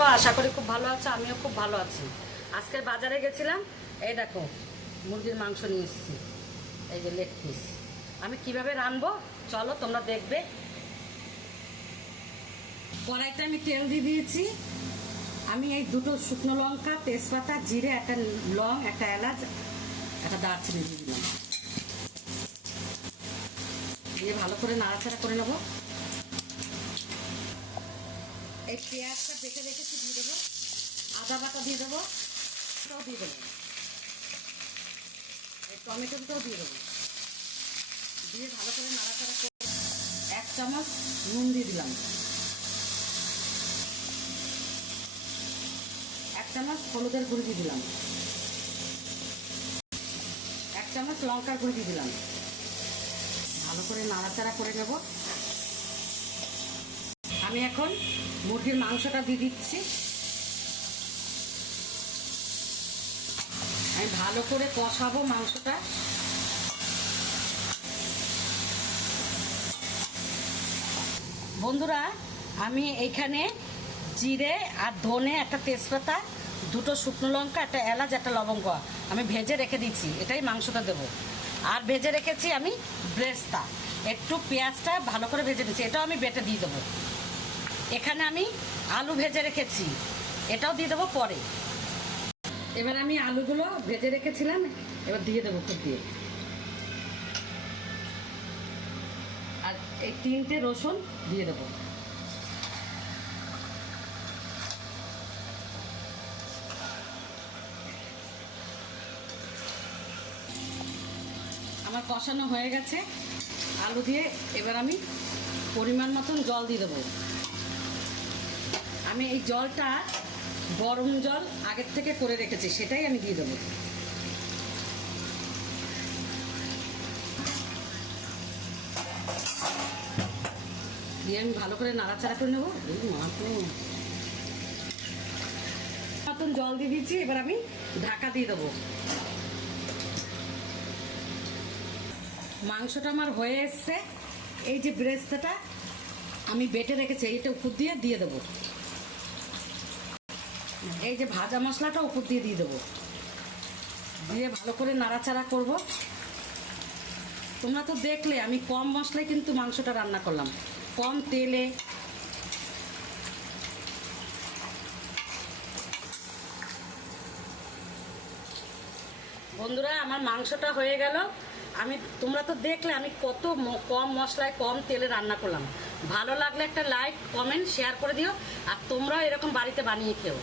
আশা করি খুব ভালো আছে, আমিও খুব ভালো আছি। আজকের বাজারে গেছিলাম, এই দেখো মুরগির মাংস নিয়ে এসেছি, এই যে লেগ পিস। আমি কিভাবে রানবো চলো তোমরা দেখবে। কড়াইতে আমি তেল দিয়ে দিয়েছি। আমি এই দুটো শুকনো লঙ্কা, তেজপাতা, জিরে, একটা লং, একটা এলাচ, একটা দারচিনি দিয়ে দিলাম। দিয়ে ভালো করে নাড়াচাড়া করে নেবো। এই পেঁয়াজটা বেটে রেখেছি দিয়ে দেবো, আদা বাটা দিয়ে দেবো, এটাও দিয়ে দেবো, এই টমেটোটাও দিয়ে দেবো। দিয়ে ভালো করে নাড়াচাড়া করে 1 চামচ নুন দিয়ে দিলাম, 1 চামচ হলুদের গুঁড়ি দিয়ে দিলাম, 1 চামচ লঙ্কার গুঁড়ি দিয়ে দিলাম। ভালো করে নাড়াচাড়া করে নেব। আমি এখন মুরগির মাংসটা দিয়ে দিচ্ছি। আমি ভালো করে কষাবো মাংসটা। বন্ধুরা, আমি এইখানে জিরে আর ধনে, একটা তেজপাতা, দুটো শুকনো লঙ্কা, একটা এলাচ, একটা লবঙ্গ আমি ভেজে রেখে দিচ্ছি। এটাই মাংসটা দেবো। আর ভেজে রেখেছি আমি ব্রেস্তা, একটু পেঁয়াজটা ভালো করে ভেজে দিচ্ছি, এটাও আমি বেটে দিয়ে দেবো। এখানে আমি আলু ভেজে রেখেছি, এটাও দিয়ে দেবো পরে। এবার আমি আলুগুলো ভেজে রেখেছিলাম, এবার দিয়ে দেবো খুব দিয়ে। আর এই 3টে রসুন দিয়ে দেবো। আমার কষানো হয়ে গেছে আলু দিয়ে। এবার আমি পরিমাণ মতন জল দিয়ে দেবো। আমি এই জলটা গরম জল আগের থেকে করে রেখেছি, সেটাই আমি দিয়ে দেবো। দিয়ে আমি ভালো করে নাড়াচাড়া করে নেবো। মতন জল দিয়ে দিচ্ছি, এবার আমি ঢাকা দিয়ে দেবো। মাংসটা আমার হয়ে এসছে। এই যে ব্রেস্তাটা আমি বেটে রেখেছি, এইটা উপর দিয়ে দেবো। এই যে ভাজা মশলাটা উপর দিয়ে দেবো। দিয়ে ভালো করে নাড়াচাড়া করব। তোমরা তো দেখলে আমি কম মশলায় কিন্তু মাংসটা রান্না করলাম, কম তেলে। বন্ধুরা, আমার মাংসটা হয়ে গেল। তোমরা তো দেখলে আমি কত কম মশলায় কম তেলে রান্না করলাম। ভালো লাগলে একটা লাইক, কমেন্ট, শেয়ার করে দিও। আর তোমরাও এরকম বাড়িতে বানিয়ে খেও।